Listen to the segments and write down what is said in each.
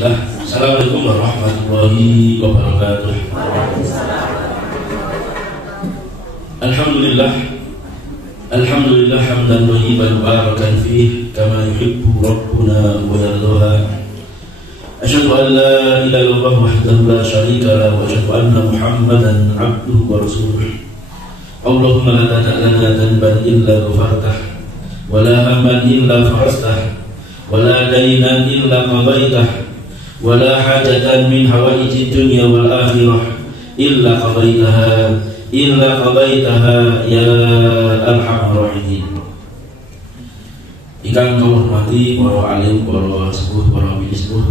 Bismillah. Assalamualaikum warahmatullahi wabarakatuh. Alhamdulillah. Alhamdulillah hamdan thayyiban mubarakan fih kama yuhibbu rabbuna wa yardaha. Asyhadu an la ilaha illallah wahdahu la syarika lahu wa asyhadu anna Muhammadan abduhu wa rasuluh. Allahumma la tad'a lana dhanban illa ghafartah wa la hamman illa farajtah wa la daynan illa qadaitah wa la hajatan min hawaijid dunya wal akhirah illa qadaitaha ya arhamar rahimin. Ikan kau hormati para alim, para sepuh, para bini sepuh.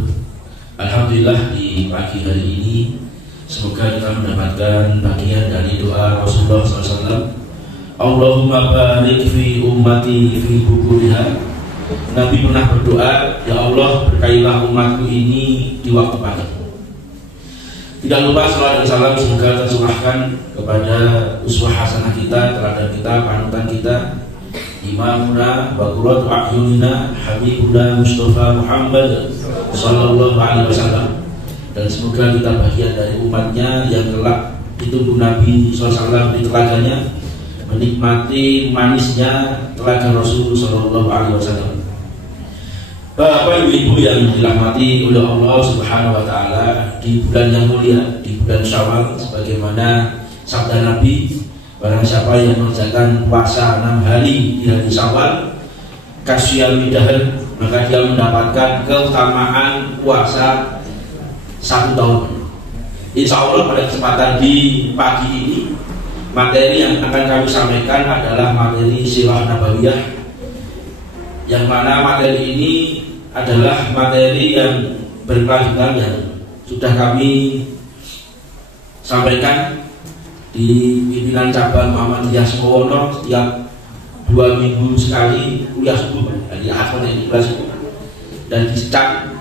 Alhamdulillah di pagi hari ini semoga kita mendapatkan bagian dari doa Rasulullah SAW. Allahumma barik fi ummati fi bukuriha. Nabi pernah berdoa, ya Allah berkailah umatku ini di waktu pagi. Tidak lupa salawat dan salam semoga tercurahkan kepada uswah hasanah kita, teladan kita, panutan kita, imamuna wa qurratu a'yunina habibuna Mustafa Muhammad sallallahu alaihi wasallam. Dan semoga kita bagian dari umatnya yang kelak ditunggu Nabi SAW di telaganya, menikmati manisnya telaga Rasul sallallahu alaihi wasallam. Bapak ibu yang dirahmati oleh Allah Subhanahu wa taala, di bulan yang mulia, di bulan Syawal, sebagaimana sabda Nabi, barang siapa yang mengerjakan puasa 6 hari di hari Syawal kasyiyami dahr, maka dia mendapatkan keutamaan puasa 1 tahun. Insya Allah pada kesempatan di pagi ini, materi yang akan kami sampaikan adalah materi sirah nabawiyah, yang mana materi ini adalah materi yang berkelanjutan yang sudah kami sampaikan di pimpinan cabang Muhammadiyah Semowono setiap 2 minggu sekali kuliah subuh, hari Ahad ini kuliah subuh, dan di Secang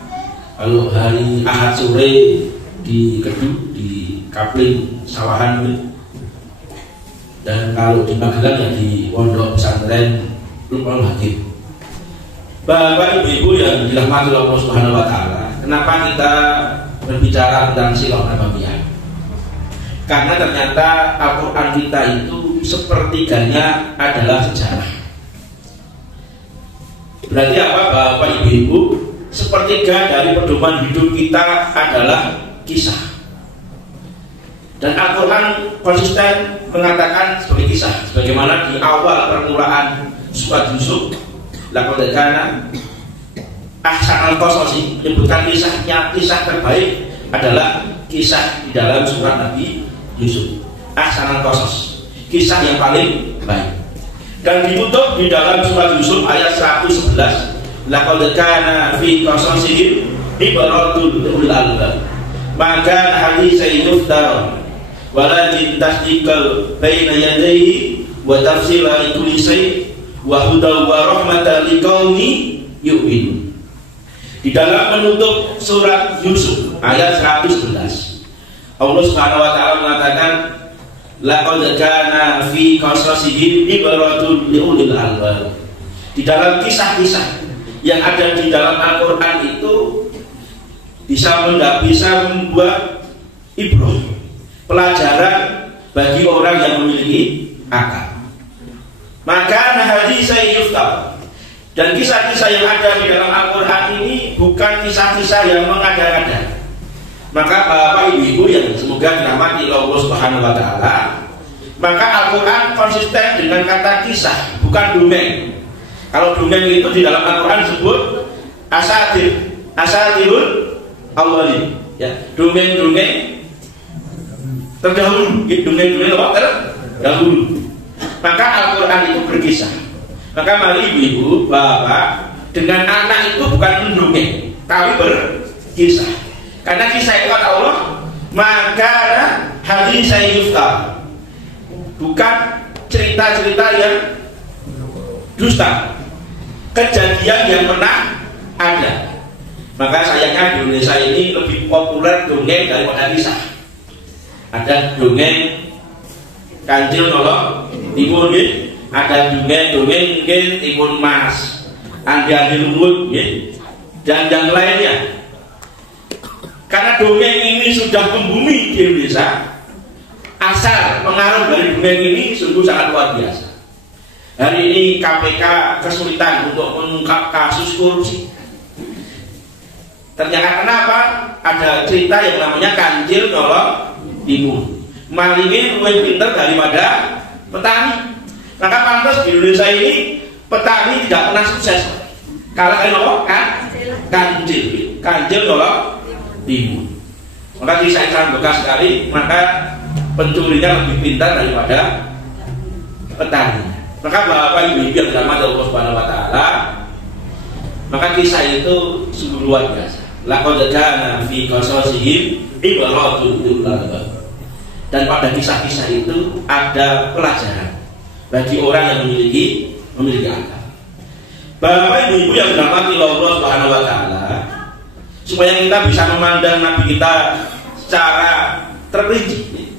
kalau hari Ahad sore di Kedu, di Kapling Sawahan, dan kalau di Magelang ya di Pondok Pesantren Lukmanul Hakim. Bapak ibu yang dirahmati Allah Subhanahu wa taala, kenapa kita berbicara tentang sirah nabawiyah? Karena ternyata Al-Qur'an kita itu sepertiganya adalah sejarah. Berarti apa Bapak ibu? Sepertiga dari pedoman hidup kita adalah kisah. Dan Al-Qur'an konsisten mengatakan sebagai kisah, sebagaimana di awal permulaan surat Yusuf, laqad kana ahsanal qasasi, menyebutkan kisah terbaik adalah kisah di dalam surat Nabi Yusuf. Ahsanal qasas, kisah yang paling baik. Dan ditutup di dalam surat Yusuf ayat 111, laqad kana fi qasasihim ibratun liul albab, maka haditsan yuftara walakin tasdiqal baina yadayhi wa tafsila likulli syai' wa hudaw wa rahmatan liqaumi yu'minun. Di dalam menutup surat Yusuf ayat 111, Allah Subhanahu wa taala mengatakan laqad kana fi qasasihim ibratun liulil albab. Di dalam kisah-kisah yang ada di dalam Al-Qur'an itu bisa membuat ibrah, pelajaran bagi orang yang memiliki akal. Maka hadisnya yuftar, dan kisah-kisah yang ada di dalam Al-Quran ini bukan kisah-kisah yang mengada-ngada. Maka Bapak Ibu yang semoga dirahmati Allah Subhanahu wa taala, maka Al-Quran konsisten dengan kata kisah, bukan dongeng. Kalau dongeng itu di dalam Al-Quran disebut asatirul awwalin, ya, dongeng-dongeng terdahulu, dongeng-dongeng terdahulu. Maka Al-Quran itu berkisah. Maka mari ibu-ibu, bapak, dengan anak itu bukan mendongeng, tapi berkisah. Karena kisah itu kata Allah, maka hadisnya yuftar, bukan cerita-cerita yang dusta, kejadian yang pernah ada. Maka sayangnya di Indonesia ini lebih populer dongeng daripada kisah. Ada dongeng Kancil nolok timun, ada dongeng timun mas, andi lumut, dan yang lainnya. Karena dongeng ini sudah membumi di Indonesia. Asal pengaruh dari dongeng ini sungguh sangat luar biasa. Hari ini KPK kesulitan untuk mengungkap kasus korupsi. Ternyata kenapa? Ada cerita yang namanya kancil nyolong timun. Malingnya lebih pintar daripada petani. Maka pantas di Indonesia ini petani tidak pernah sukses. Kalau apa? Kancil nyolong timun. Maka kisah sangat bekas sekali. Maka pencurinya lebih pintar daripada petani. Maka Bapak Ibu yang dirahmati Allah Subhanahu wa taala, maka kisah itu sungguh luar biasa. Laqad kana fi qasasihim ibratun lil albab. Dan pada kisah-kisah itu ada pelajaran bagi orang yang memiliki akal. Bapak Ibu yang dirahmati Allah Subhanahu wa taala, supaya kita bisa memandang Nabi kita secara terperinci,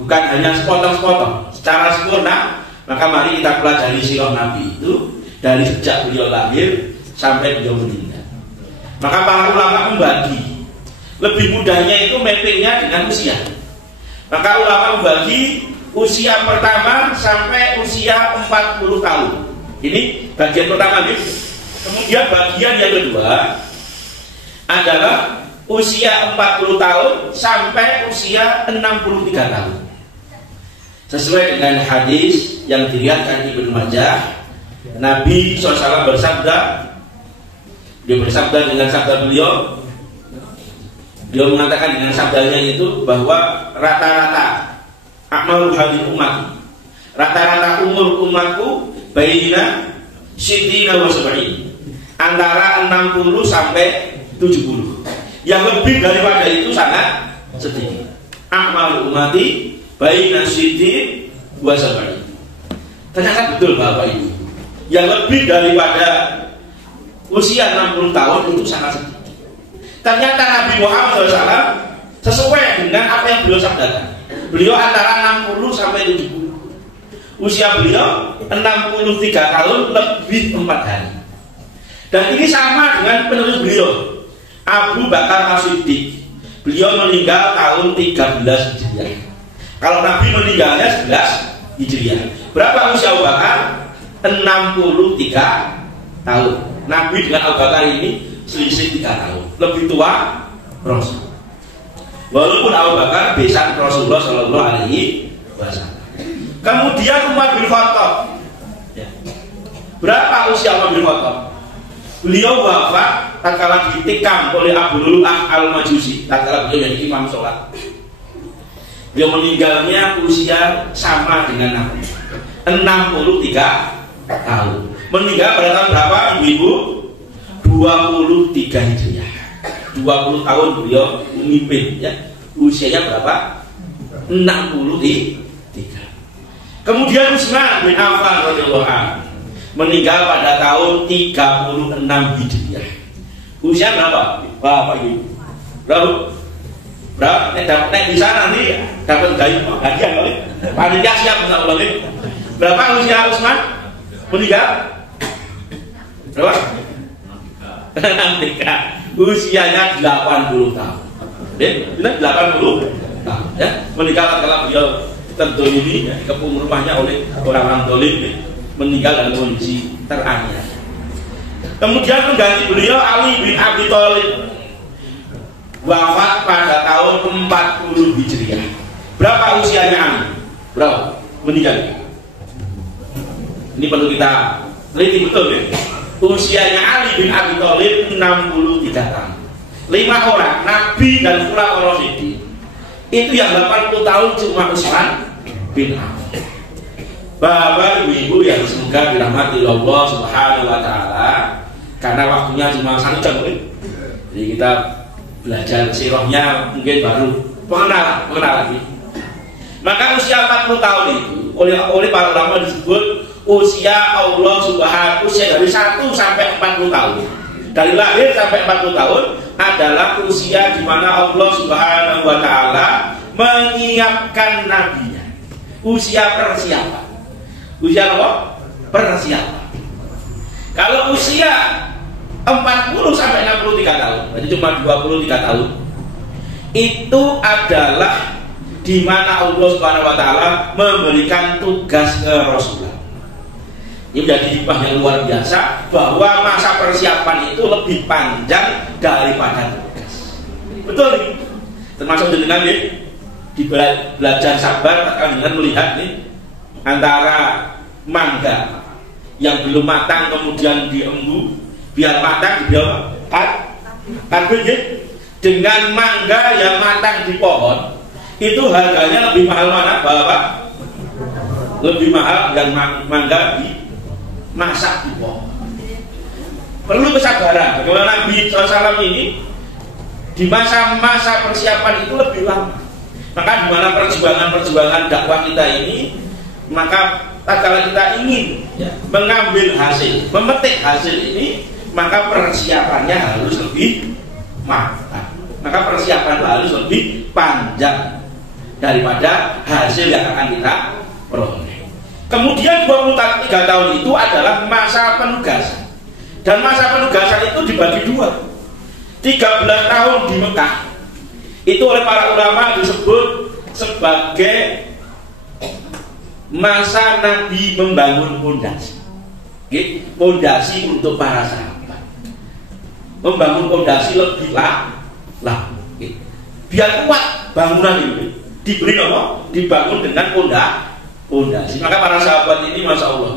bukan hanya sepotong-sepotong, secara sempurna, maka mari kita pelajari sirah Nabi itu dari sejak beliau lahir sampai beliau meninggal. Maka para ulama membagi, lebih mudahnya itu mappingnya dengan usia. Maka ulama membagi usia pertama sampai usia 40 tahun. Ini bagian pertama gitu. Kemudian bagian yang kedua adalah usia 40 tahun sampai usia 63 tahun. Sesuai dengan hadis yang diriwayatkan Ibnu Majah, Nabi SAW bersabda, dia bersabda dengan sabda beliau mengatakan dengan sabdanya itu bahwa rata-rata akmalul hadhihi ummati, rata-rata umur umatku baina sidina wa sab'in, antara 60 sampai 70. Yang lebih daripada itu sangat sedikit. Akmalul ummati baina sidin wa sab'in. Ternyata betul Bapak Ibu, yang lebih daripada usia 60 tahun itu sangat sedikit. Ternyata Nabi Muhammad SAW sesuai dengan apa yang beliau sabdakan. Beliau antara 60 sampai 70. Usia beliau 63 tahun lebih 4 hari. Dan ini sama dengan penerus beliau, Abu Bakar As-Siddiq. Beliau meninggal tahun 13 Hijriah. Kalau Nabi meninggalnya 11 Hijriah. Berapa usia Abu Bakar? 63 tahun. Nabi dengan Abu Bakar ini selisih 3 tahun, lebih tua Rasul. Walaupun Abu Bakar besan Rasulullah Shallallahu Alaihi Wasallam. Kemudian Umar bin Khattab. Berapa usia Umar bin Khattab? Beliau wafat tatkala ditikam oleh Abu Lu'lu'ah al-Majusi, tatkala beliau menjadi imam sholat. Beliau meninggalnya usia sama dengan Nabi, 63 tahun. Meninggal pada tahun berapa ibu-ibu? 23 Hijriah. 20 tahun beliau memimpin ya. Usianya berapa? 63. Kemudian Utsman bin Affan radhiyallahu anhu meninggal pada tahun 36 Hijriah. Usia berapa? Bapak Ibu? Berapa? Nek di sana nanti dapat hadiah kali. Panitia siap enggak boleh? Berapa usia Utsman? Meninggal? Berapa? 63. Usianya 80 tahun. Benar 80 tahun ya. Meninggal kalau beliau terdolimi ya, dikepung rumahnya oleh orang-orang dolim ya. Meninggal dalam kondisi teraniaya. Kemudian mengganti beliau Ali bin Abi Thalib, wafat pada tahun 40 Hijriah. Berapa usianya Ali? Berapa? Meninggal. Ini perlu kita teliti betul ya. Usianya Ali bin Abi Thalib 63 tahun. 5 orang Nabi dan Khulafaur Rasyidin. Itu yang 80 tahun cuma Utsman bin Affan. Bapak Ibu yang semoga dirahmati Allah Subhanahu wa taala, karena waktunya cuma 1 jam. Jadi kita belajar sirahnya mungkin baru pengenalan lagi. Maka usia 40 tahun itu oleh para ulama disebut usia Allah Subhanahu, usia dari 1 sampai 40 tahun. Dari lahir sampai 40 tahun adalah usia di mana Allah Subhanahu wa taala menyiapkan nabinya. Usia persiapan. Usia apa? Persiapan. Kalau usia 40 sampai 63 tahun, berarti cuma 23 tahun. itu adalah di mana Allah Subhanahu wa taala memberikan tugas ke Rasulullah. Ini menjadi hikmah yang luar biasa bahwa masa persiapan itu lebih panjang daripada tugas. Betul nih. Termasuk dengan di belajar sabar akan dengan melihat nih antara mangga yang belum matang kemudian diembu biar matang di bawah dengan mangga yang matang di pohon itu harganya lebih mahal mana Bapak? Lebih mahal yang mangga di masak di pohon. Perlu kesabaran. Bagaimana Nabi SAW ini di masa-masa persiapan itu lebih lama. Maka di mana perjuangan dakwah kita ini, maka tatkala kita ingin mengambil hasil, memetik hasil ini, maka persiapannya harus lebih matang. Maka persiapan harus lebih panjang daripada hasil yang akan kita peroleh. Kemudian 23 tahun itu adalah masa penugasan. Dan masa penugasan itu dibagi dua. 13 tahun di Mekah itu oleh para ulama disebut sebagai masa Nabi membangun pondasi. Pondasi untuk para sahabat. Membangun pondasi lebih lama. Biar kuat bangunan ini. Diberi apa? Dibangun dengan pondasi. Maka para sahabat ini Masya Allah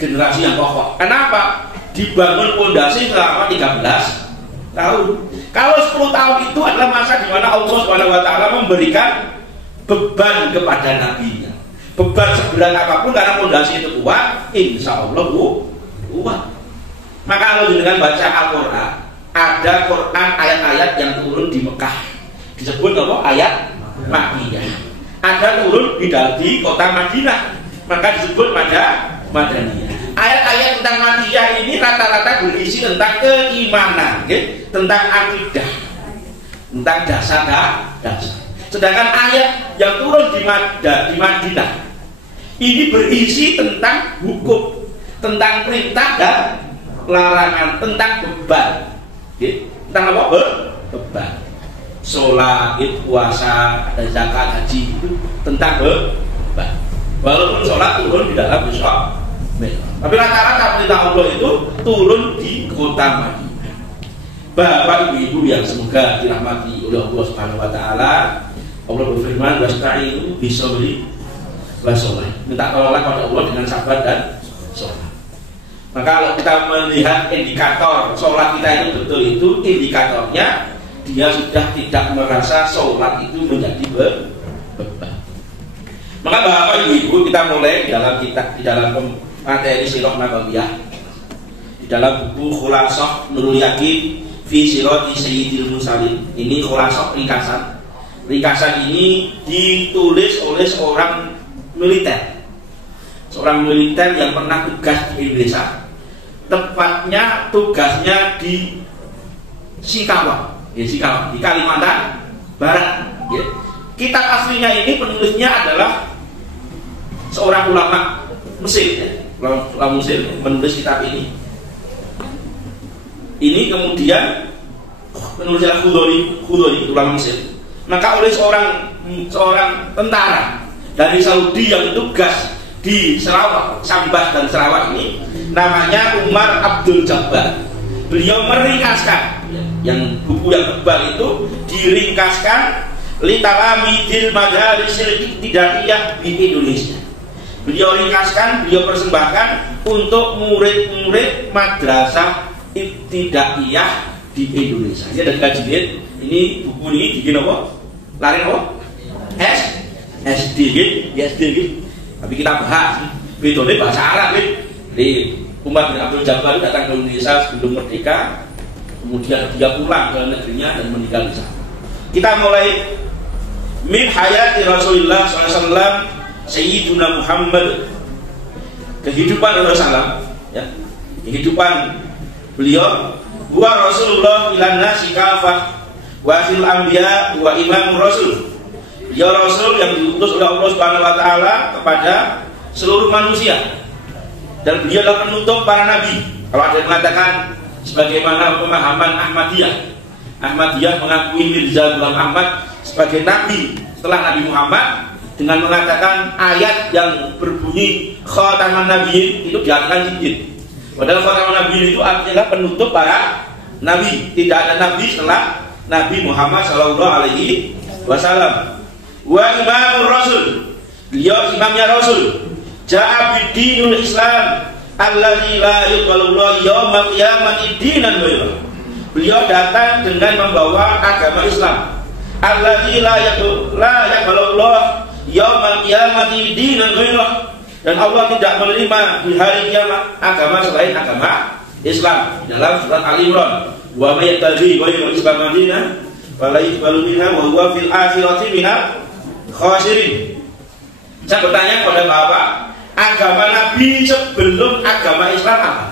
generasi yang kokoh. Kenapa? Dibangun pondasi selama 13 tahun. Kalau 10 tahun itu adalah masa di mana Allah Subhanahu wa taala memberikan beban kepada nabinya. Beban seberat apapun karena pondasi itu kuat, insya Allah kuat. Maka kalau dengan baca Al-Quran, ada Quran ayat-ayat yang turun di Mekah. Disebut apa? Ayat Makkiyah. Ada turun di kota Madinah, maka disebut Madaniyah. Ayat-ayat tentang Makkiyah ini rata-rata berisi tentang keimanan, tentang akidah, tentang dasar. Sedangkan ayat yang turun di Madinah ini berisi tentang hukum, tentang perintah dan larangan, tentang beban. Tentang apa? Beban. Sholat, puasa, dan zakat, haji itu tentang beban. Walaupun sholat turun di dalam besok, tapi rata-rata perintah Allah itu turun di kota Madinah. Bapak ibu yang semoga dirahmati oleh Allah Subhanahu wa taala, Allah berfirman, "Wasta'inu bis-sabri was-shalah." Minta tolonglah kepada Allah dengan sabar dan sholat. Maka kalau kita melihat indikator sholat kita itu betul, itu indikatornya dia sudah tidak merasa sholat itu menjadi beban. Maka Bapak Ibu kita mulai di dalam materi Sirah Nabawiyah, di dalam buku Khulasah Nurul Yakin fi Sirati Sayyidil Mursalin. Ini khulasah ringkasan. Ringkasan ini ditulis oleh seorang militer yang pernah tugas di Indonesia. Tepatnya tugasnya di Singkawang, di Kalimantan Barat. Kitab aslinya ini penulisnya adalah seorang ulama Mesir, ulama Mesir menulis kitab ini. Ini kemudian penulisnya Khudori, ulama Mesir. Maka oleh seorang tentara dari Saudi yang tugas di Sarawak, Sambas dan Sarawak ini, namanya Umar Abdul Jabbar. Beliau meringkaskan, yang buku yang tebal itu diringkaskan Litalamidil Madarisil Ibtidaiyah di Indonesia. Beliau ringkaskan, beliau persembahkan untuk murid-murid madrasah Ibtidaiyah di Indonesia. Ini ada kajian. Ini buku ini bikin apa? Lari apa? SD gitu. Tapi kita bahas bedanya bahasa Arab di Umar bin Abdul Jabbar datang ke Indonesia sebelum merdeka, kemudian dia pulang ke negerinya dan meninggal di sana. Kita mulai min hayati Rasulullah SAW Sayyiduna Muhammad, kehidupan Rasulullah, ya, kehidupan beliau. Wa Rasulullah ilan nasi kafah wa fil anbiya wa imam rasul. Ya Rasul yang diutus oleh Allah Subhanahu wa taala kepada seluruh manusia, dan beliau adalah penutup para nabi. Kalau ada yang mengatakan sebagaimana pemahaman Ahmadiyah mengakui Mirza Ghulam Ahmad sebagai nabi setelah Nabi Muhammad dengan mengatakan ayat yang berbunyi khataman nabiyyin itu diartikan Jibril. Padahal khataman nabiyyin itu artinya penutup para nabi. Tidak ada nabi setelah Nabi Muhammad sallallahu alaihi wasallam. Wa imamur rasul, beliau imamnya Rasul. Ja'a bidinul Islam alladzi la yuqbalullahu yaumal qiyamati dinan ghairuh. Beliau datang dengan membawa agama Islam. Alladzi la yaqbalullahu yaumal qiyamati dinan ghairuh. Dan Allah tidak menerima di hari kiamat agama selain agama Islam. Dalam surat Al-Imran, wa may yattabi ghayra islam madina fala yuqbalu minha wa huwa fil akhirati minal khasirin. Saya bertanya kepada Bapak, agama Nabi sebelum agama Islam apa?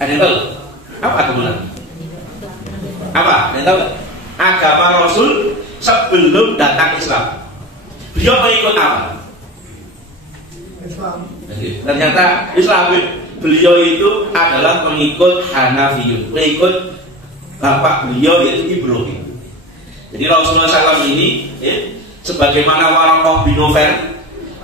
Ada yang tahu? Apa agama Nabi? Apa? Ada yang tahu? Agama Rasul sebelum datang Islam. Beliau mengikut apa? Islam. Ternyata Islam. Beliau itu adalah pengikut Hanafiyun, pengikut bapak beliau yaitu Ibrahim. Jadi Rasulullah SAW ini sebagaimana Waraqah bin Nawfal,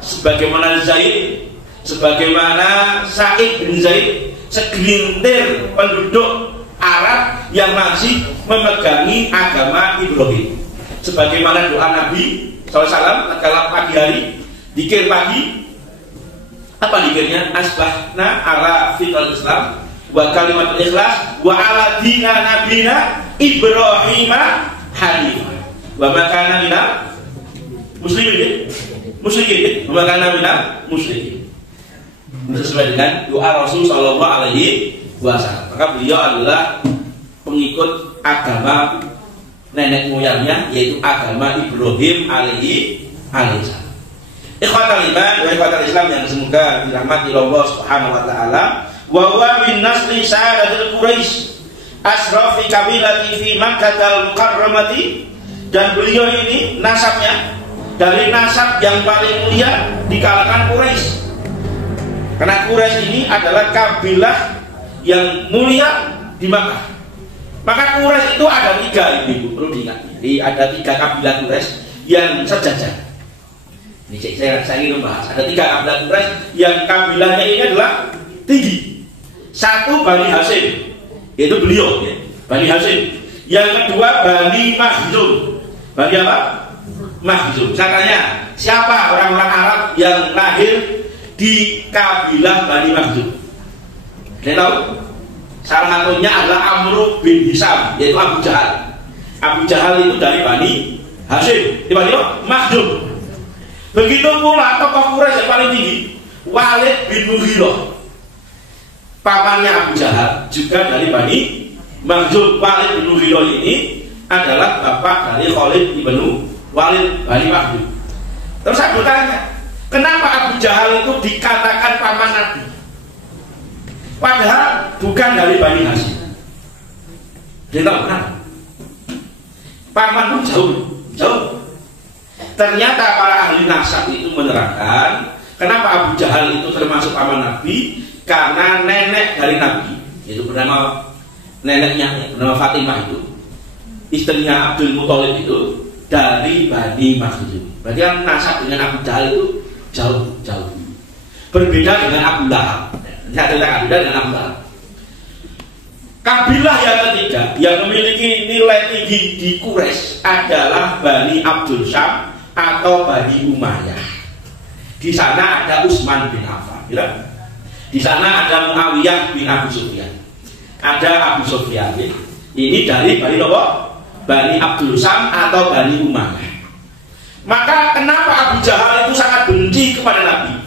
sebagaimana Zaid, sebagaimana Sa'id bin Zaid, segelintir penduduk Arab yang masih memegangi agama Ibrahim. Sebagaimana doa Nabi SAW kala pagi hari, zikir pagi, apa zikirnya? Asbahna ala fitril Islam wa kalimatul ikhlas wa ala dina nabina Ibrahim hanifah wa ma kana minal muslimin. Wa ma kana minal musyrikin. Sesuai dengan doa Rasul sallallahu alaihi wasallam. Maka beliau adalah pengikut agama nenek moyangnya, yaitu agama Ibrahim alaihi salam. Ikhwatal iman wa ikhwatal Islam yang semoga dirahmati Allah Subhanahu wa taala, wa huwa min nasli sa'adatul Quraisy asrafi kabilati fi Makkahal Mukarramati, dan beliau ini nasabnya dari nasab yang paling mulia di kalangan Quraisy. Karena Quraisy ini adalah kabilah yang mulia di Makkah. Maka Quraisy itu ada 3, Ibu perlu diingat. Jadi ada 3 kabilah Quraisy yang sejajar. Ini saya ingin membahas. Ada 3 kabilah Quraisy yang kabilahnya ini adalah tinggi. 1 Bani Hashim, yaitu beliau, ya, Bani Hashim. Yang kedua Bani Makhzum. Bani apa? Makhzum. Saya tanya, siapa orang-orang Arab yang lahir di kabilah Bani Makhzum? Kalian tahu? Salah satunya adalah Amr bin Hisham, yaitu Abu Jahal. Abu Jahal itu dari Bani Hashim, di Bani Makhzum. Begitu pula tokoh Quraisy yang paling tinggi, Walid bin Mughirah, pamannya Abu Jahal, juga dari Bani Makhzum. Walid bin Mughirah ini adalah bapak dari Khalid bin Walid Bani Makhzum. Terus saya bertanya, kenapa Abu Jahal itu dikatakan paman Nabi? Padahal bukan dari Bani Hashim. Dia tahu kenapa? Paman itu jauh. Ternyata para ahli nasab itu menerangkan kenapa Abu Jahal itu termasuk paman Nabi, karena nenek dari Nabi, yaitu bernama neneknya, bernama Fatimah itu, istrinya Abdul Muthalib itu dari Bani Makhzum. Berarti yang nasab dengan Abu Jahal itu jauh. Berbeda dengan Abu Lahab. Saya ceritakan berbeda dengan Abu Lahab. Kabilah yang ketiga yang memiliki nilai tinggi di Quraisy adalah Bani Abdul Syam atau Bani Umayyah. Di sana ada Utsman bin Affan, ya? Di sana ada Muawiyah bin Abu Sufyan, ada Abu Sufyan. Ini dari Bani apa? Bani Abdul Syam atau Bani Umayyah. Maka kenapa Abu Jahal itu sangat benci kepada Nabi?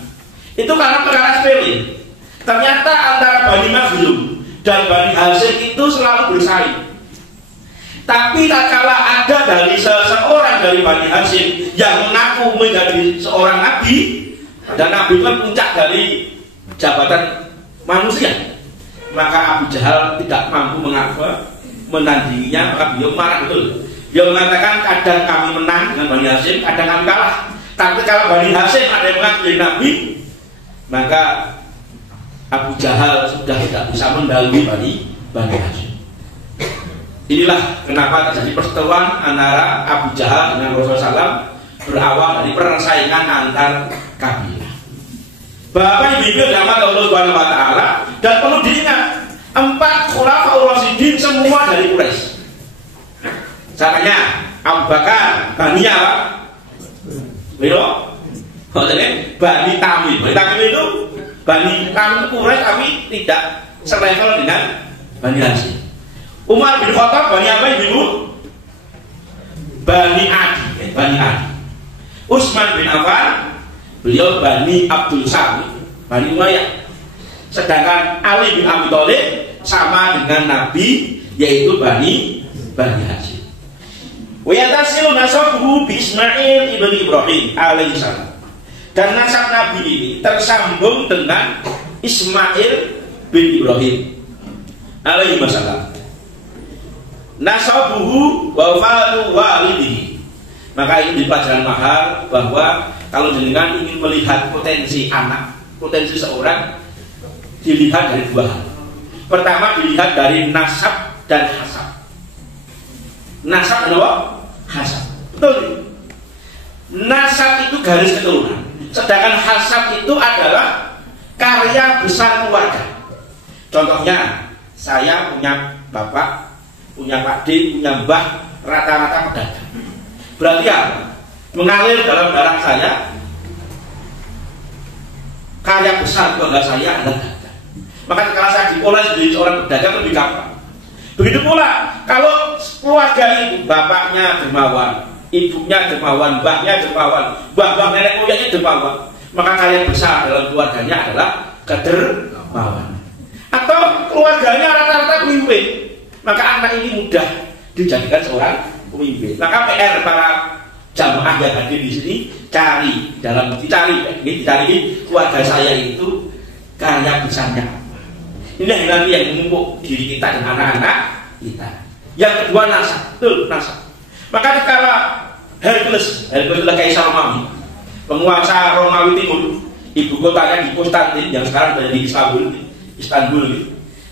Itu karena perkara sepele. Ternyata antara Bani Makhzum dan Bani Hashim itu selalu bersaing. Tapi tak kala ada dari seseorang dari Bani Hashim yang mengaku menjadi seorang nabi, dan nabi itu puncak dari jabatan manusia, maka Abu Jahal tidak mampu menandinginya, maka beliau marah betul. Dia mengatakan, kadang kami menang dengan Bani Hashim, kadang kami kalah. Tapi kalau Bani Hashim ada yang mengaku jadi nabi, maka Abu Jahal sudah tidak bisa mendahului Bani Hashim. Inilah kenapa terjadi perseteruan antara Abu Jahal dengan Rasulullah SAW berawal dari persaingan antar kabilah. Bapak Ibu dalam Allah Subhanahu wa taala, dan perlu diingat 4 khulafaur rasyidin semua dari Quraisy. Caranya Abu Bakar Bani apa? Beliau Bani Tamim. Bani Tamim itu Bani Tamim Quraisy tapi tidak selevel dengan Bani Hashim. Umar bin Khattab Bani apa Ibu? Bani Adi. Bani Adi. Utsman bin Affan beliau Bani Abdul Sami, Bani Umayyah. Sedangkan Ali bin Abi Thalib sama dengan Nabi, yaitu Bani Hashim. Wa yatasilu nasabuhu bi Ismail ibn Ibrahim alaihissalam. Dan nasab Nabi ini tersambung dengan Ismail bin Ibrahim alaihissalam. Nasabuhu wa wafalu walidihi. Maka ini di pelajaran mahal bahwa kalau jenengan ingin melihat potensi anak, potensi seorang, dilihat dari 2 hal. Pertama dilihat dari nasab dan hasab. Nasab adalah hasab. Betul. Nasab itu garis keturunan. Sedangkan hasab itu adalah karya besar keluarga. Contohnya, saya punya bapak, punya Pak D, punya mbah, rata-rata pedagang. Berarti apa? Mengalir dalam darah saya karya besar keluarga saya adalah dagang. Maka kalau saya diolah menjadi seorang pedagang lebih gampang. Begitu pula kalau keluarga itu bapaknya dermawan, ibunya dermawan, mbahnya dermawan, mbah nenek moyangnya dermawan, maka karya besar dalam keluarganya adalah kedermawanan. Atau keluarganya rata-rata pemimpin, maka anak ini mudah dijadikan seorang pemimpin. Maka PR para jamaah yang hadir di sini dicari keluarga saya itu karya besarnya apa. Ini nanti yang menumpuk diri kita dan anak-anak kita. Yang kedua nasab, betul nasab. Maka kala Hercules adalah Kaisar Romawi, penguasa Romawi Timur, ibu kotanya di Konstantin yang sekarang berada di Istanbul.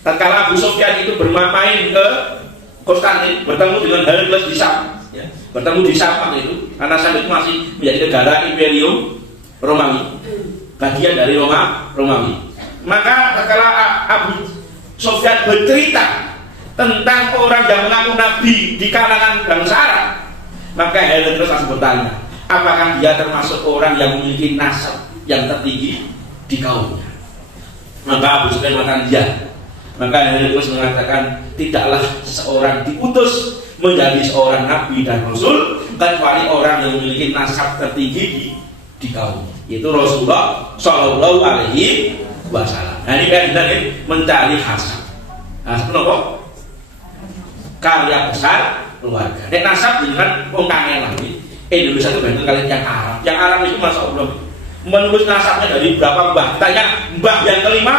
Tatkala Abu Sufyan itu bermain ke Konstantin, bertemu dengan Hercules di Sam, ya. Bertemu di Sam itu, karena Sam itu masih menjadi negara Imperium Romawi, bagian dari Romawi. Maka tatkala Abu Sufyan bercerita tentang orang yang mengaku nabi di kalangan bangsa Arab, maka Hercules langsung bertanya, apakah dia termasuk orang yang memiliki nasab yang tertinggi di kaumnya? Maka Abu Sufyan mengatakan iya. Maka Hercules mengatakan, tidaklah seorang diutus menjadi seorang nabi dan rasul kecuali orang yang memiliki nasab tertinggi di kaumnya, yaitu Rasulullah Shallallahu Alaihi Wasallam. Nah, ini kan mencari hasab. Hasab apa? Karya besar keluarga. Nek nasab dengan pengkangen lagi. Indonesia itu banyak kalian yang Arab. Yang Arab itu masuk Allah menulis nasabnya dari berapa mbah. Tanya mbah yang kelima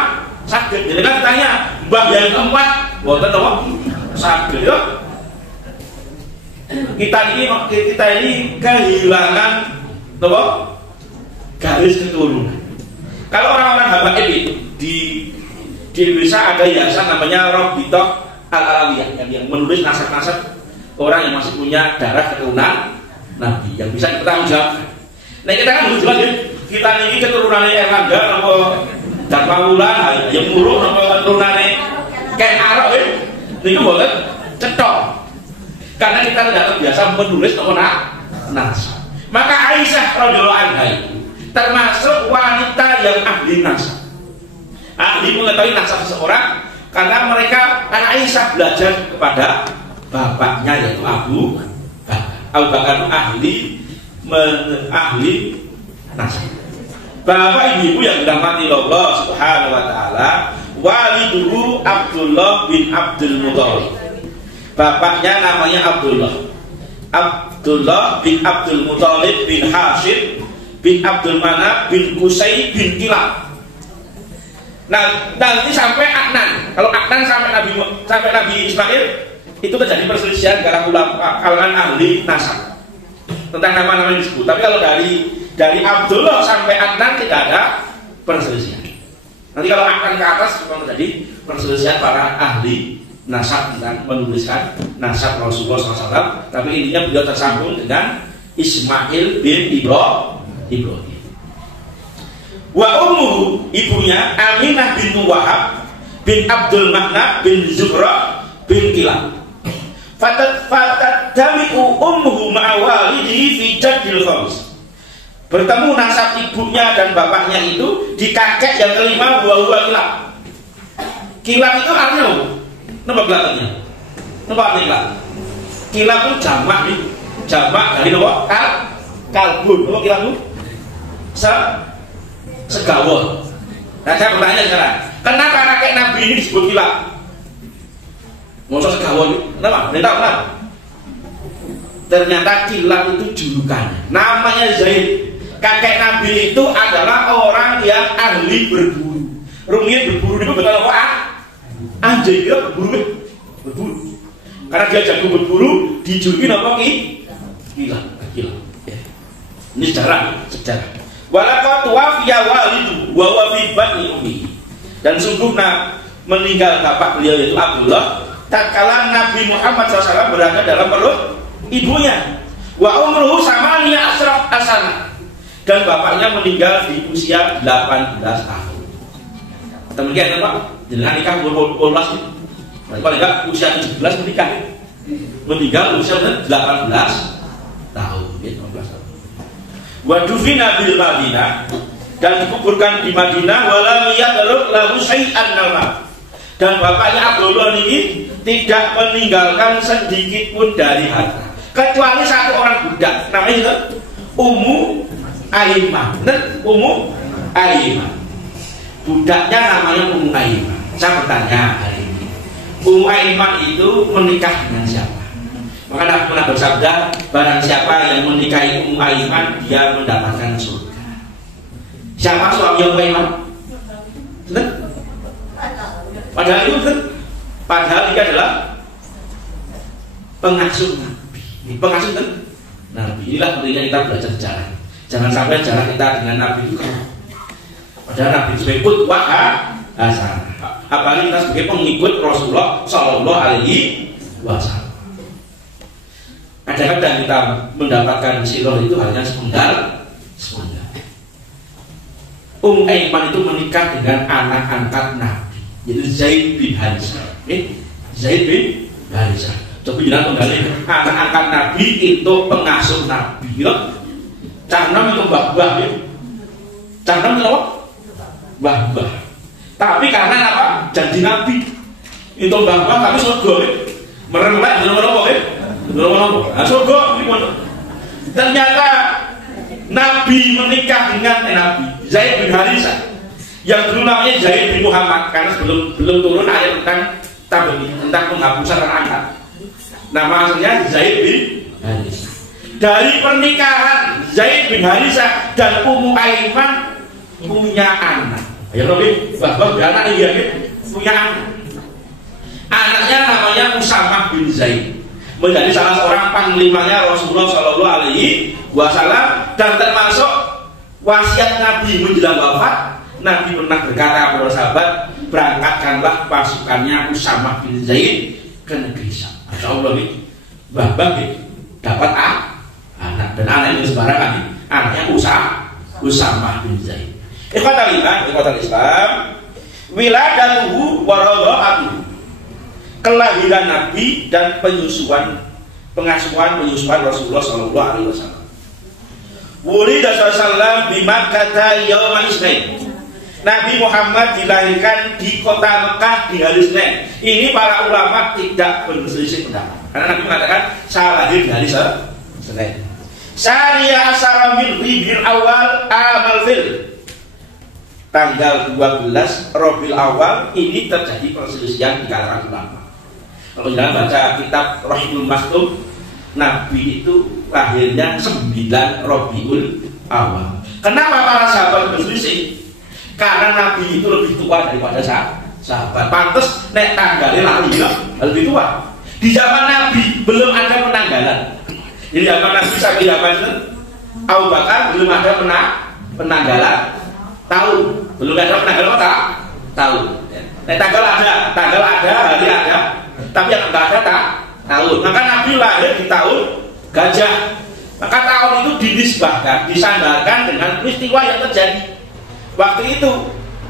sakit. Jadi kan tanya mbah yang keempat, boten apa? Sakit ya. Kita ini kehilangan apa? Garis keturunan. Kalau orang-orang habaib itu di Indonesia ada yayasan namanya Rabithah Al-Alawiyah yang menulis nasab-nasab orang yang masih punya darah keturunan Nabi yang bisa dipertanggungjawabkan. Nah kita kan harus jelas kita ini keturunan Erlangga atau Darmawulan, yang buruk atau keturunan Ken Arok itu boleh cetok karena kita tidak terbiasa menulis nasab. Maka Aisyah radhiyallahu anha termasuk wanita yang ahli nasab, ahli mengetahui nasab seseorang, karena Aisyah belajar kepada bapaknya yaitu Abu Bakar ahli nasab. Bapak ibu yang dirahmati Allah Subhanahu wa taala, waliduhu Abdullah bin Abdul Muthalib. Bapaknya namanya Abdullah bin Abdul Muthalib bin Hashim bin Abdul Manaf bin Qusay bin Kilab. Nah, nanti sampai Adnan. Kalau Adnan sampai Nabi Ismail itu terjadi perselisihan kalangan ahli nasab tentang nama-nama yang disebut. Tapi kalau dari Abdullah sampai Adnan tidak ada perselisihan. Nanti kalau Adnan ke atas memang terjadi perselisihan para ahli nasab tentang menuliskan nasab Rasulullah SAW, tapi intinya beliau tersambung dengan Ismail bin Ibrahim. Wa ummu, ibunya Aminah bin Wahab bin Abdul Makna bin Zuhra bin Kilab. Fatat dami'u ummuhu ma'awalidihi fi jaddil khamis. Bertemu nasab ibunya dan bapaknya itu di kakek yang kelima, huwa Kilab. Kilab itu artinya apa? Nama belakangnya? Nama artinya Kilab? Kilab itu jamak nih. Jamak dari nama kalbun. Nama Kilab itu segawon. Nah saya bertanya sekarang, kenapa kakek Nabi ini disebut Kilab? Maksud segawon, kenapa? Tidak tahu kenapa? Ternyata Kilab itu julukannya. Namanya Zaid. Kakek Nabi itu adalah orang yang ahli berburu. Rumit berburu itu betul apa? Anjing dia berburu. Karena dia jago berburu, dijuluki apa? Kilab. Ini sejarah. Walaqad wafiya walidu wa wa fi batni ummi. Dan sungguh meninggal bapak beliau yaitu Abdullah tatkala Nabi Muhammad SAW berada dalam perut ibunya. Wa umruhu samaniya asana. Dan bapaknya meninggal di usia 18 tahun. Demikian Pak, dengan nikah 12 nih. Paling enggak usia 17 menikah. Meninggal usia 18 tahun, 18 tahun. Wa dufina bil Madinah, dan dikuburkan di Madinah wala yadruk lahu syai'an nama. Dan bapaknya Abdullah ini tidak meninggalkan sedikit pun dari harta, kecuali satu orang budak namanya Ummu Aiman. Budaknya namanya Ummu Aiman. Saya bertanya hari ini, Ummu Aiman itu menikah dengan siapa? Maka Nabi pernah bersabda, barang siapa yang menikahi Ummu Aiman, dia mendapatkan surga. Siapa suami Ummu Aiman? Padahal itu padahal dia adalah pengasuh Nabi. Pengasuh Nabi. Inilah pentingnya kita belajar sejarah. Jangan sampai jarak kita dengan Nabi itu padahal Nabi itu sebagai qudwah hasanah. Apalagi kita sebagai pengikut Rasulullah Sallallahu Alaihi Wasallam. Kadang-kadang kita mendapatkan sirah itu hanya sepenggal. Aiman itu menikah dengan anak angkat Nabi, yaitu Zaid bin Harisah. Zaid bin Harisah. Coba bilang kembali, anak angkat Nabi itu pengasuh Nabi. Canam itu mbah-mbah ya. Canam itu apa? Mbah-mbah. Tapi karena apa? Janji Nabi. Itu mbah-mbah tapi surga ya. Meremlek bener-bener ya. Bener-bener. Nah surga gimana? Ternyata Nabi menikah dengan Nabi Zaid bin Harisah yang dulu namanya Zaid bin Muhammad, karena belum turun ayat tentang penghapusan anak angkat. Nama aslinya Zaid bin Harisah. Dari pernikahan Zaid bin Harisah dan Ummu Aiman punya anak. Ya Robi, bahwa anak dia punya anak. Anaknya namanya Usamah bin Zaid, menjadi salah seorang panglimanya Rasulullah Shallallahu Alaihi Wasallam, dan termasuk wasiat Nabi menjelang wafat. Nabi pernah berkata kepada sahabat, berangkatkanlah pasukannya Usamah bin Zaid ke negeri Syam. Masya Allah, Mbah dapat anak, dan anak yang sembarangan, anaknya Usamah bin Zaid. Ikhwatal Islam, wiladatuhu wa radha'atuhu, kelahiran Nabi dan pengasuhan Rasulullah Sallallahu Alaihi Wasallam. Wulida sallallahu bi Makkah yauma Isnin. Nabi Muhammad dilahirkan di kota Mekah di hari Senin. Ini para ulama tidak berselisih pendapat, karena Nabi mengatakan saya lahir di hari Senin. Syariah Saramil Rabiul Awal Amal Fil, tanggal 12 Rabiul Awal. Ini terjadi perselisihan di kalangan ulama. Kalau jangan baca kitab Rahimul Maktum, Nabi itu lahirnya 9 Rabiul Awal. Kenapa para sahabat berselisih? Karena Nabi itu lebih tua daripada sahabat. Pantes nek tanggalnya lebih tua. Di zaman Nabi belum ada penanggalan. Di zaman Nabi sampai zaman Abu Bakar belum ada penanggalan tahun. Belum ada penanggalan tahun. Nek tanggal ada, hari ada, tapi yang enggak ada tahun. Maka Nabi lahir di tahun gajah. Maka tahun itu dinisbahkan, disandarkan dengan peristiwa yang terjadi. Waktu itu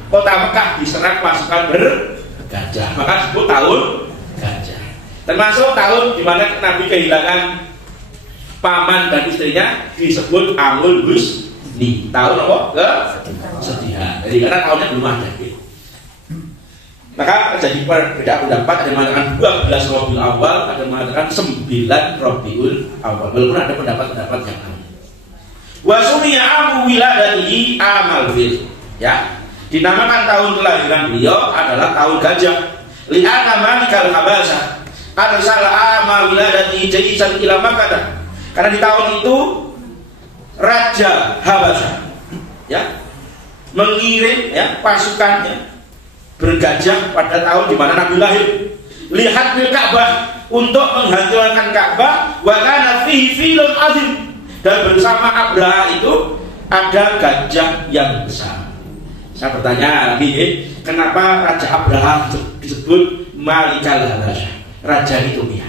kota Mekah diserang pasukan bergajah, maka disebut tahun gajah. Termasuk tahun di mana Nabi kehilangan paman dan istrinya disebut Amul Husni. Tahun apa? Kesedihan. Jadi karena tahunnya belum ada. Maka jadi berbeda pendapat, ada yang mengatakan 12 Rabiul Awal, ada yang mengatakan 9 Rabiul Awal. Walaupun ada pendapat-pendapat yang lain. Wa sumiya amu wiladatihi amal fil. Ya, dinamakan tahun kelahiran beliau adalah tahun gajah. Li'anna malikal habasah arsala amal wiladatihi jaisan ila Makkah. Karena di tahun itu Raja Habasah ya mengirim ya pasukannya bergajah pada tahun di mana Nabi lahir. Lihat bil Ka'bah, untuk menghancurkan Ka'bah, wa kana fihi filun azim, dan bersama Abraha itu ada gajah yang besar. Saya bertanya lagi, kenapa Raja Abraha disebut Malikal Habasyah, Raja Ethiopia?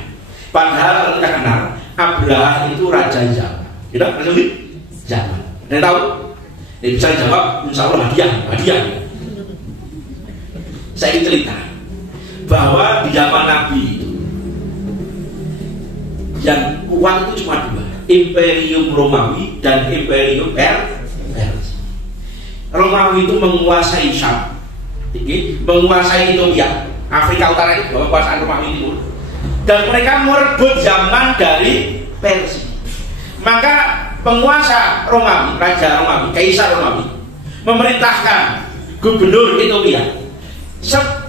Padahal kita kenal Abraha itu Raja Zaman. Gitu? Raja Zaman. Ada yang tahu? Dia bisa jawab, insya Allah hadiah. Saya ingin cerita bahwa di zaman Nabi itu yang kuat itu cuma dua, Imperium Romawi dan Imperium Persia. Romawi itu menguasai Syam, menguasai Ethiopia, Afrika Utara itu, kekuasaan Romawi itu, dan mereka merebut zaman dari Persia. Maka penguasa Romawi, Raja Romawi, Kaisar Romawi, memerintahkan gubernur Ethiopia,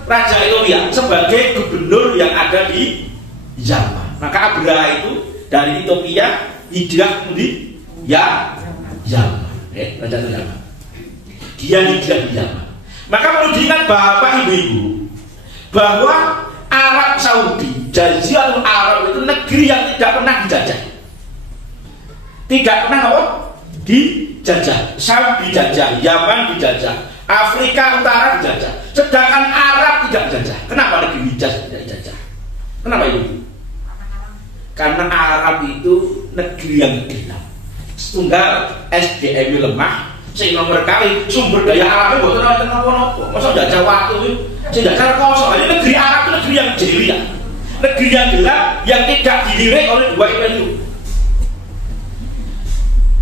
Raja Ethiopia sebagai gubernur yang ada di Yaman. Maka Abraha itu dari Ethiopia hijrah di Yaman. Raja Yaman. Dia hijrah di Yaman. Maka perlu diingat Bapak Ibu bahwa Arab Saudi, Jazirah Arab itu negeri yang tidak pernah dijajah. Tidak pernah apa? Dijajah. Syam dijajah, Yaman dijajah, Afrika Utara dijajah. Sedangkan Arab tidak dijajah. Kenapa negeri Hijaz tidak dijajah? Kenapa itu? Karena Arab itu negeri yang gelap. Setunggal SDM lemah, sing nomor kali sumber daya alamnya boten wonten napa-napa. Masa jajah waktu sing jajah kosong. Ini negeri Arab itu negeri yang jeliya. Negeri yang gelap yang tidak dilirik oleh dua imperium.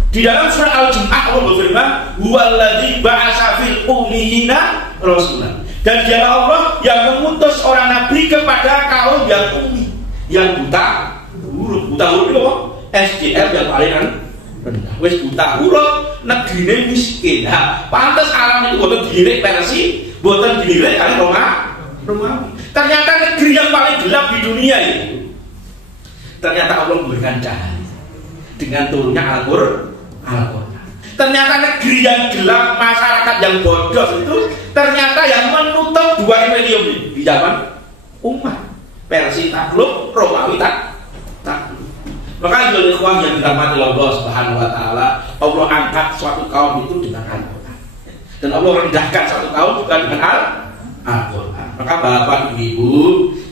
Di dalam surah Al-Jum'ah Allah berfirman, "Huwallazi ba'atsa fil ummiyina rasulan." Dan dialah Allah yang mengutus orang nabi kepada kaum yang ummi, yang buta huruf. Buta huruf itu apa? SDM yang paling rendah. Wis buta huruf, negrine miskin. Nah, pantes alam itu boten dilirik Persia, boten dilirik kali Romawi. Ternyata negeri yang paling gelap di dunia itu, ternyata Allah memberikan cahaya dengan turunnya Al-Qur'an. Ternyata negeri yang gelap, masyarakat yang bodoh itu ternyata yang menutup dua imperium ini di zaman umat. Persia takluk, Romawi takluk. Maka itu ikhwah yang dirahmati Allah Subhanahu wa taala, Allah angkat suatu kaum itu dengan Al-Qur'an. Dan Allah rendahkan suatu kaum juga dengan Al-Qur'an. Maka Bapak Ibu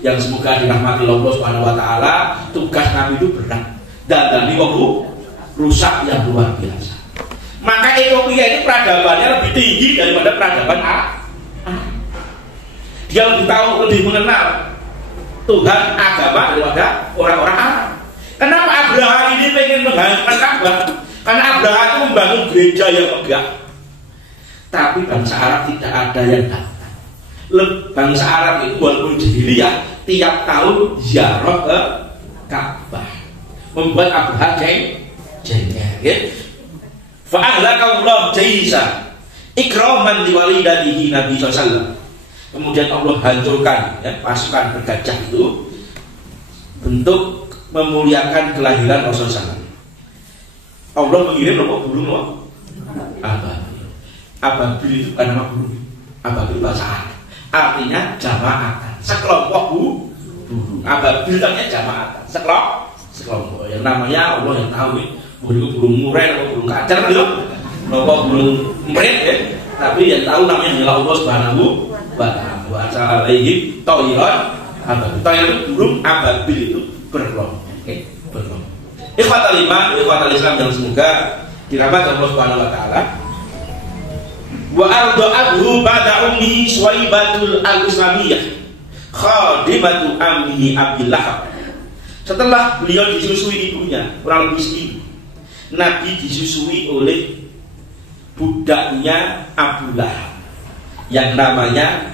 yang semoga dirahmati Allah Subhanahu wa taala, tugas kami itu berat dan dari waktu rusak yang luar biasa. Maka Ethiopia itu peradabannya lebih tinggi daripada peradaban Dia lebih tahu, lebih mengenal Tuhan, agama daripada orang-orang Arab. Kenapa Abraha ini pengen menghancurkan Ka'bah? Karena Abraha itu membangun gereja yang megah. Tapi bangsa Arab tidak ada yang datang. Bangsa Arab itu walaupun jahiliyah tiap tahun ziarah ke Ka'bah, membuat Abraha jengkel. Fa'ahlaqallahu Jaisa ikraman liwalidatihi Nabi SAW. Kemudian Allah hancurkan ya, pasukan bergajah itu bentuk memuliakan kelahiran Rasulullah SAW. Allah mengirim burung ababil. Ababil itu kan nama burung. Ababil bahasa Arab, artinya jamaatan, sekelompok burung. Ababil artinya jamaatan, sekelompok. Yang namanya Allah yang tahu nih. Burung murai atau burung kacar gitu, atau burung murai ya. Tapi yang tahu namanya adalah Allah Subhanahu wa taala. Wa alaihi thayran ababil. Toyr itu burung, ababil itu beruang. Oke, beruang. Ikhwatal iman, ikhwatal Islam yang semoga dirahmati Allah Subhanahu wa taala. Wa arda'ahu ba'da ummi Suwaibatul al-Islamiyah khadimatu ammihi Abi Lahab. Setelah beliau disusui ibunya, kurang lebih seminggu, Nabi disusui oleh budaknya Abu Lahab yang namanya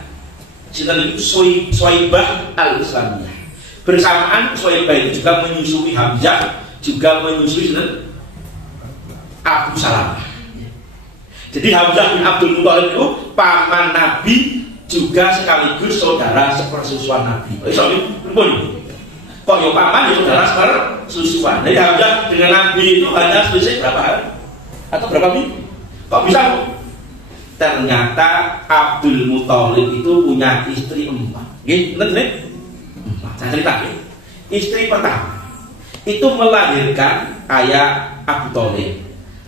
Suwaibah al-Islamiyah. Bersamaan Suwaibah itu juga menyusui Hamzah, juga menyusui Abu Salamah. Jadi Hamzah bin Abdul Muthalib itu paman Nabi, juga sekaligus saudara sepersusuan Nabi. Kok ya paman ya saudara sepersusuan. Jadi Hamzah dengan Nabi itu hanya selisih berapa hari? Atau berapa minggu? Kok bisa? Ternyata Abdul Muthalib itu punya istri 4. Gitu, benar nih? 4. Saya cerita ya. Istri pertama itu melahirkan ayah Abu Thalib,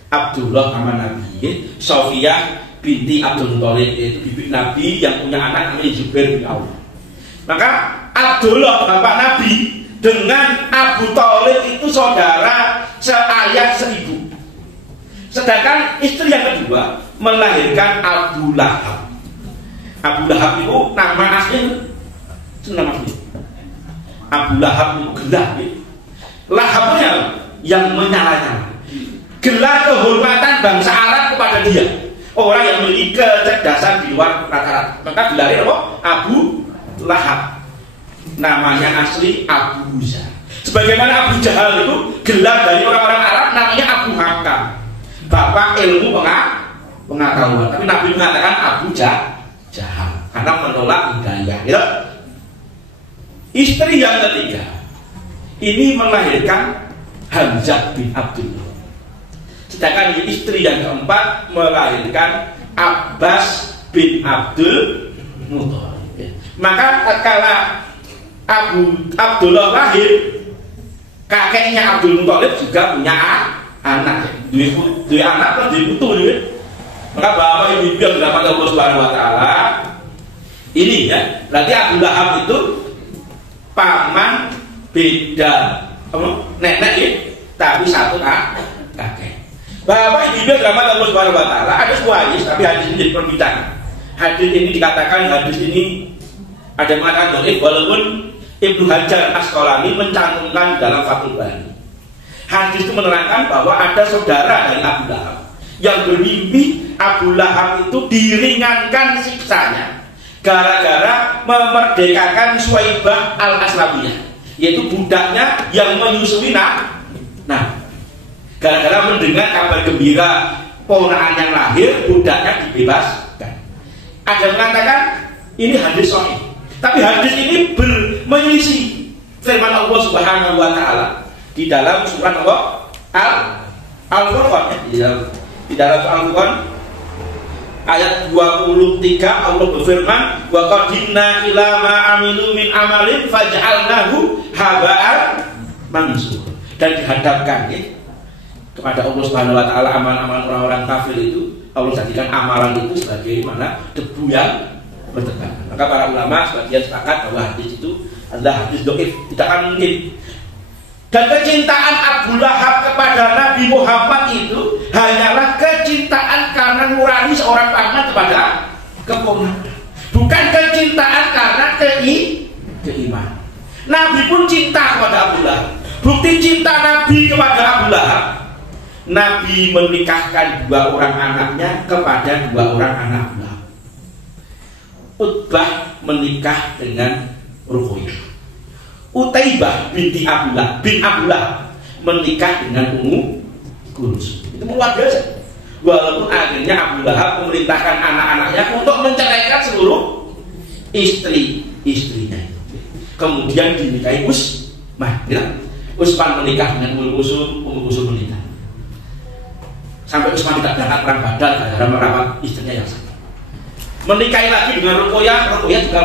Abdullah sama Nabi, Sofiyah binti Abdul Muthalib, yaitu bibi Nabi yang punya anak namanya Zubair bin Awf. Maka Abdullah bapak Nabi dengan Abu Thalib itu saudara seayah seibu. Sedangkan istri yang kedua melahirkan Abu Lahab. Abu Lahab itu nama aslinya, nama asli. Abu Lahab itu gelar, Lahabnya yang menyala-nyala. Gelar kehormatan bangsa Arab kepada dia, orang yang memiliki kecerdasan di luar rata-rata. Maka gelarnya apa? Abu Lahab. Namanya asli Abu Jahal. Sebagaimana Abu Jahal itu gelar dari orang-orang Arab namanya Abu Hakam, bapak ilmu pengetahuan. Tapi Nabi mengatakan Abu Jahal karena menolak hidayah. Ya. Istri yang ketiga ini melahirkan Hamzah bin Abdullah. Sedangkan istri yang keempat melahirkan Abbas bin Abdul Muthalib. Maka kala Abdullah lahir, kakeknya Abdul Muthalib juga punya anak. Dua anak kan diputu. Maka bapak ibu yang dirahmati Allah Subhanahu wa taala, ini ya, berarti Abu Lahab itu paman beda nenek ya, tapi satu kakek. Bapak ibu yang dirahmati Allah Subhanahu wa taala, ada sebuah hadis, tapi hadis ini diperbincangkan. Hadis ini dikatakan, hadis ini ada mengatakan dhaif, walaupun Ibnu Hajar Asqalani mencantumkan dalam Fathul Bari. Hadis itu menerangkan bahwa ada saudara dari Abu Lahab yang bermimpi Abu Lahab itu diringankan siksanya gara-gara memerdekakan Suwaibah al-Aslamiyah, yaitu budaknya yang menyusui nah gara-gara mendengar kabar gembira ponakan yang lahir, budaknya dibebaskan. Ada yang mengatakan ini hadis sahih, tapi hadis ini menyelisih firman Allah Subhanahu wa taala di dalam surat Al-Furqan. Di dalam Al-Furqan ayat 23 Allah berfirman, wa qadimna ila ma amilu min amalin faj'alnahu haba'an mansura. Dan dihadapkan ya, kepada Allah Subhanahu wa taala amalan-amalan orang-orang kafir itu, Allah jadikan amalan itu sebagai mana debu yang berterbangan. Maka para ulama sebagian sepakat bahwa hadis itu adalah hadis dhaif, tidak akan mungkin. Dan kecintaan Abu Lahab kepada Nabi Muhammad itu hanyalah kecintaan karena nurani seorang paman kepada keponakan, bukan kecintaan karena keimanan. Nabi pun cinta kepada Abu Lahab. Bukti cinta Nabi kepada Abu Lahab, Nabi menikahkan 2 orang anaknya kepada 2 orang anak Abu Lahab. Utbah menikah dengan Ruqayyah. Utaibah binti Abdullah bin Abdullah menikah dengan Ummu Kulsum. Itu luar biasa. Walaupun akhirnya Abu Lahab memerintahkan anak-anaknya untuk menceraikan seluruh istri-istrinya. Kemudian dinikahi Utsman. Ya? Utsman menikah dengan Ummu Kulsum menikah. Sampai Utsman tidak berangkat perang Badar karena merawat istrinya yang satu. Menikahi lagi dengan Ruqayyah juga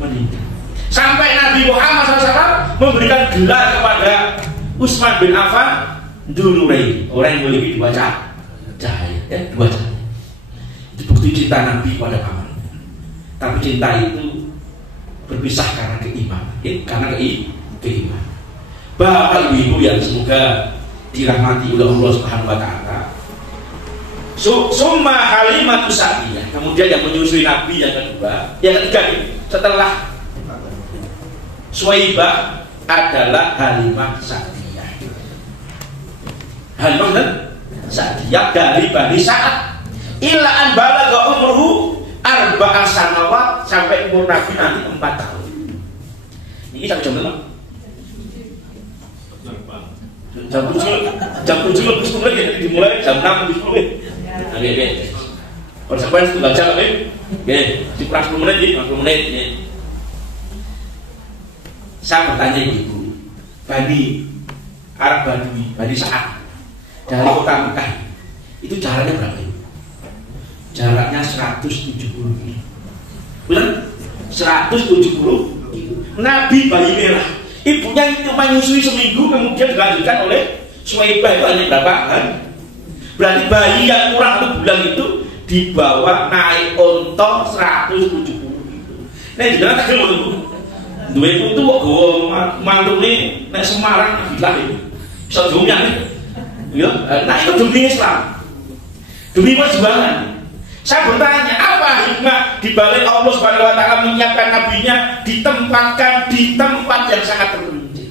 menikah. Sampai Nabi Muhammad SAW memberikan gelar kepada Utsman bin Affan Dzunurain, orang yang memiliki 2 cahaya, ya, 2 cahaya. Itu bukti cinta Nabi pada paman. Tapi cinta itu berpisah karena keimanan, karena keimanan. Bapak ibu yang semoga dirahmati oleh Allah Subhanahu wa taala. Summa Halimatu Sa'diyah, kemudian yang menyusui Nabi yang kedua, yang ketiga setelah Suwaibah adalah Halimah Sa'diyah. Halimah Sa'diyah dari Bani Sa'ad. Illa an balagha umruhu arba'a sanawat, sampai umur Nabi nanti 4 tahun. Ini sampai jam berapa? Jam 7 lebih 10 lagi, dimulai jam 6 lebih 10 lagi. Oke. Konsekuensi baca oke. Oke, di kelas 10 menit, 50 menit. Saya bertanya ibu, Bani Arab Badui, Bani Sa'ad dari kota Mekah itu jaraknya berapa? Jaraknya 170 kilo. Benar? 170. Nabi bayi merah, ibunya itu menyusui seminggu, kemudian dilanjutkan oleh Suwaibah, itu hanya berapa kan? Berarti bayi yang kurang 1 bulan itu dibawa naik onto 170 kilo. Nah, jangan tak kira itu. Dua itu kok gawa mantune nek Semarang gila iki. Bisa dunyane. Ya, nah itu demi Islam. Demi perjuangan. Saya bertanya, apa hikmah di balik Allah Subhanahu wa taala menyiapkan nabinya ditempatkan di tempat yang sangat terpencil?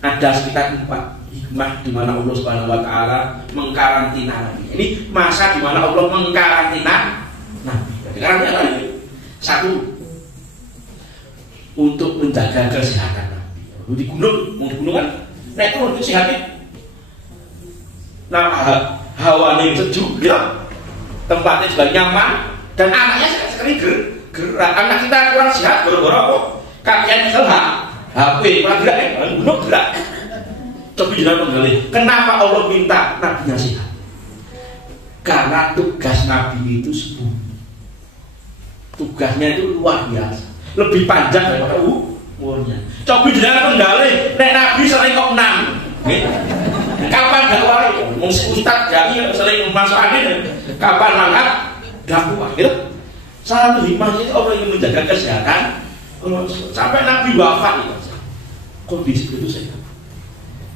Ada sekitar 4 hikmah di mana Allah Subhanahu wa taala mengkarantina nabi. Ini masa di mana Allah mengkarantina nabi. Karantina nabi. 1, untuk menjaga kesehatan nabi. Di gunung kan naik turun sehatnya. Nah, hawanya sejuk, ya. Tempatnya juga nyaman, dan anaknya sekali gerak. Anak kita kurang sehat, gara-gara apa? Kakinya sehat, HP kurang gerak, gunung gerak. Tapi jangan menggali. Kenapa Allah minta nabinya sehat? Karena tugas nabi itu sembunyi. Tugasnya itu luar biasa, lebih panjang daripada umurnya. Coba jangan menggali. Nek nabi sering kok enam. Kapan dakwah? Ustaz Jami sering masuk angin. Kapan mangkat dakwah? Gitu. Salah satu hikmahnya Allah ingin menjaga kesehatan sampai Nabi wafat. Kondisi itu sehat.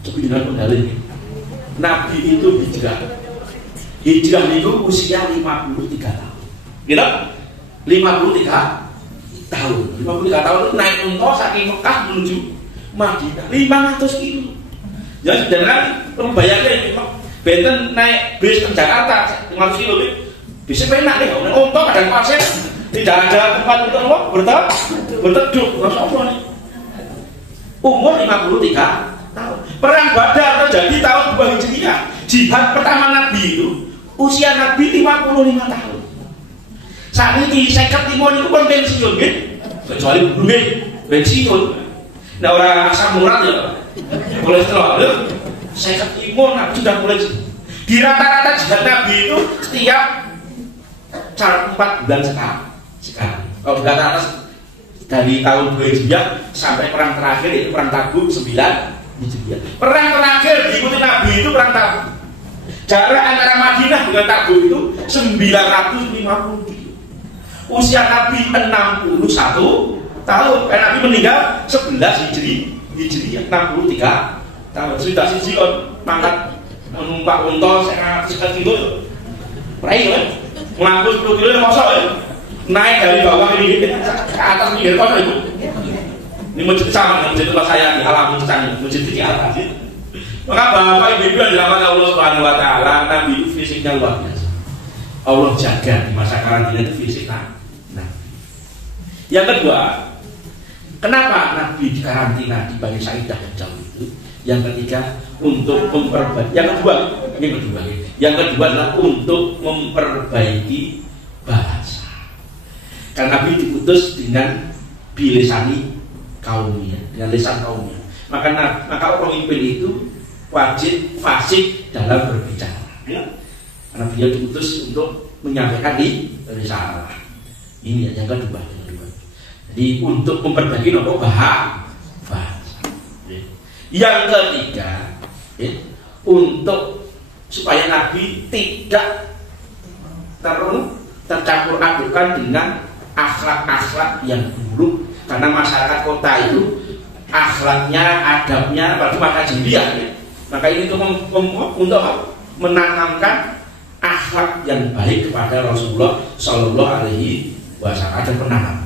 Coba jangan menggali. Nabi itu hijrah. Hijrah itu usia 53 tahun. Gitu? 53 tahun. 53 tahun itu naik unta saking Mekah menuju Madinah 500 kilo. Ya jangan perlu bayangin, benten naik bis ke Jakarta 500 kilo, bisa penak deh. Unta kadang pasir, tidak ada tempat untuk berteduh. Masya Allah nih. Umur 53 tahun. Perang Badar terjadi tahun 2 Hijriah. Jihad pertama Nabi itu usia Nabi 55 tahun. Saat ini 50 itu kan pensiun, kecuali belum pensiun. Nah orang asam urat ya, kolesterol, saya ketimun sudah mulai. Di rata-rata jihad Nabi itu setiap 4 bulan sekali. Kalau di rata-rata dari tahun 2 Hijriah sampai perang terakhir itu perang Tabuk 9 Hijriah. Perang terakhir diikuti Nabi itu perang Tabuk. Jarak antara Madinah dengan Tabuk itu 950 kilo. Usia Nabi 61 tahun, karena Nabi meninggal 11 Hijriah 63 tahun. Sudah siji kon mangkat menumpak unta 100 kilo. Prai kan? Mengambil 10 kilo mosok ya. Naik dari bawah ini ke atas pinggir kon itu. Ini masjid sama, masjid tempat saya di alam sana, masjid di atas. Maka Bapak Ibu yang dirahmati Allah Subhanahu wa taala, Nabi itu fisiknya luar biasa. Allah jaga di masa karantina itu fisik Nabi. Yang kedua, kenapa Nabi dikarantina di Bani Sa'idah yang jauh itu? Yang ketiga, untuk memperbaiki. Yang kedua adalah untuk memperbaiki bahasa. Karena Nabi diutus dengan bilisani kaumnya, dengan lisan kaumnya. Maka orang pemimpin itu wajib fasih dalam berbicara. Ya? Karena dia diutus untuk menyampaikan di risalah. Ini yang kedua. Jadi untuk memperbaiki bahasa. Yang ketiga, untuk supaya Nabi tidak tercampur adukan dengan akhlak-akhlak yang buruk, karena masyarakat kota itu akhlaknya, adabnya, apalagi maka jahiliyah ya. Maka ini untuk menanamkan akhlak yang baik kepada Rasulullah Shallallahu Alaihi Wasallam. Ada penanam.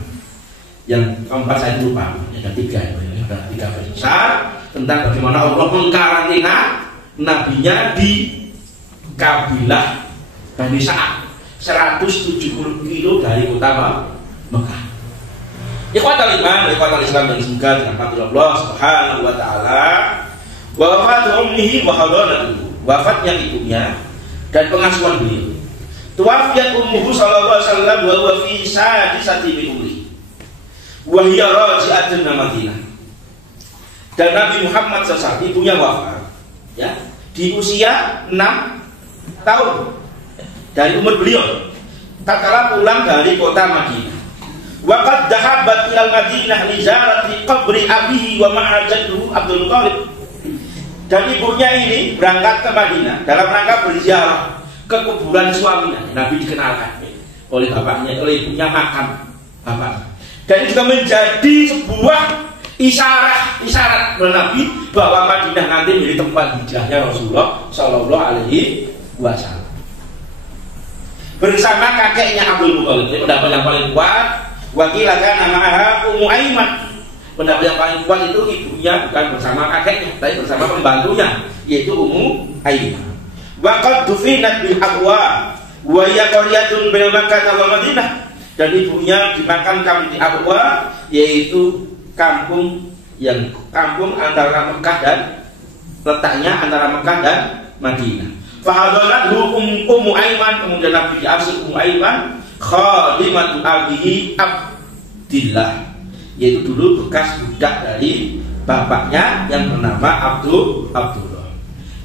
Yang keempat saya lupa, ada tiga besar tentang bagaimana Allah mengkarantina nabinya di kabilah Bani Sa'ad 170 kilo dari kota Mekah. Ikhwatal iman, ikhwatal Islam dan semoga dengan Allah Subhanahu wa taala, wafat ummihi wa hadanatuhu, wafatnya ibunya dan pengasuhan beliau. Tuwafiyat ummuhu sallallahu alaihi wasallam wa huwa fi sadisati min umri. Wa hiya raji'atun Madinah. Dan Nabi Muhammad SAW ibunya wafat ya di usia 6 tahun dari umur beliau. Tatkala pulang dari kota Madinah. Waqad dhahabat ilal Madinah li ziyarati qabri abihi wa ma'ajatuhu Abdul Muthalib. Dan ibunya ini berangkat ke Madinah dalam rangka berziarah ke kuburan suaminya. Nabi dikenalkan oleh bapaknya, oleh ibunya makam bapak. Dan itu juga menjadi sebuah isyarat Nabi bahwa Madinah nanti menjadi tempat hijrahnya Rasulullah Shallallahu Alaihi Wasallam. Bersama kakeknya Abdul Muthalib. Ini pendapat yang paling kuat. Wakilakan nama Ummu Aiman. Pendapat yang paling kuat itu ibunya bukan bersama kakeknya, tapi bersama pembantunya, yaitu Ummu Aiman. Waqad dufinat bil Aqwa wa hiya qaryatun baina Makkah wa Madinah. Dan ibunya dimakamkan di Aqwa, yaitu kampung antara Mekah dan letaknya antara Mekah dan Madinah. Fahadanathu Ummu Aiman, kemudian Nabi diasuh Ummu Aiman khadimatu abihi Abdillah, yaitu dulu bekas budak dari bapaknya yang bernama Abdullah.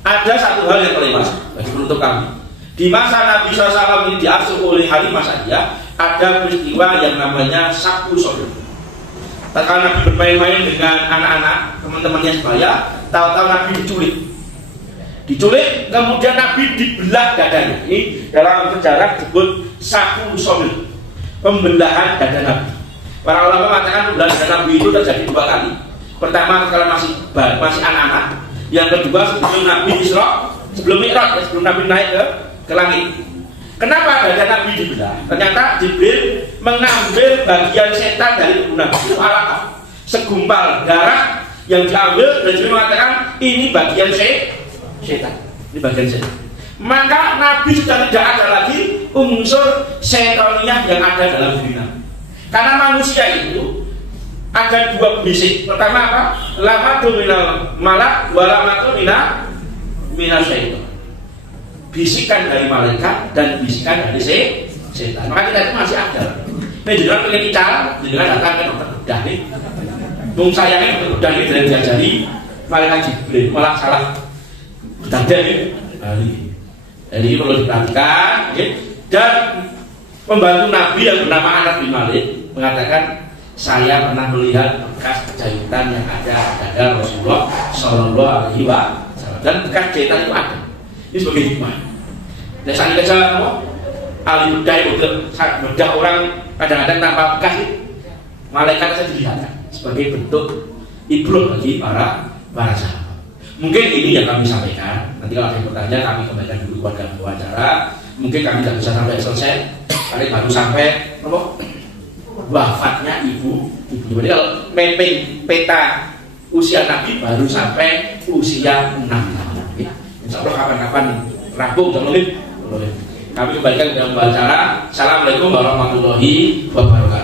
Ada satu hal yang paling mas bagi penutup kami. Di masa Nabi SAW ini diasuh oleh Halimah saja, ada peristiwa yang namanya Sabtu Sodom. Tatkala Nabi bermain-main dengan anak-anak teman-temannya sebaya, tahu-tahu Nabi diculik, kemudian Nabi dibelah dadanya. Ini dalam sejarah disebut Sabtu Sodom, pembelahan dada Nabi. Para ulama mengatakan pembelahan dada Nabi itu terjadi 2 kali. Pertama kalau masih anak-anak, yang kedua sebelum Nabi Isra, sebelum Mi'raj, sebelum Nabi naik ke langit. Kenapa dada Nabi dibelah? Ternyata Jibril mengambil bagian setan dari tubuh Nabi. Itu alaqah, segumpal darah yang diambil, dan Jibril mengatakan ini bagian setan. Ini bagian setan. Maka Nabi sudah tidak ada lagi unsur setaniyah yang ada dalam diri Nabi. Karena manusia itu ada 2 bisik. Pertama apa? Lamatu minal malak, walamatu minal syaitan. Bisikan dari malaikat dan bisikan dari setan. Maka kita itu masih ada. Ini juga pengen bicara, juga datang ke dokter bedah nih. Bung sayangnya dokter bedah ini dari diajari malaikat Jibril, malah salah bedah nih. Jadi perlu diperhatikan. Dan pembantu Nabi yang bernama Anas bin Malik mengatakan, saya pernah melihat bekas jahitan yang ada pada Rasulullah Shallallahu Alaihi Wasallam, dan bekas jahitan itu ada. Ini sebagai hikmah. Dan saat ini ahli bedah orang kadang-kadang tanpa bekas, malaikat saja dilihatkan sebagai bentuk ibrah bagi para sahabat. Mungkin ini yang kami sampaikan. Nanti kalau ada yang bertanya, kami kembalikan dulu pada wawancara. Mungkin kami tidak bisa sampai selesai, kali baru sampai wafatnya ibu. Jadi kalau mapping peta usia Nabi baru sampai usia 6 tahun. Insya Allah kapan-kapan rampung, jangan lebih. Kami kembalikan ke dalam wawancara. Assalamualaikum warahmatullahi wabarakatuh.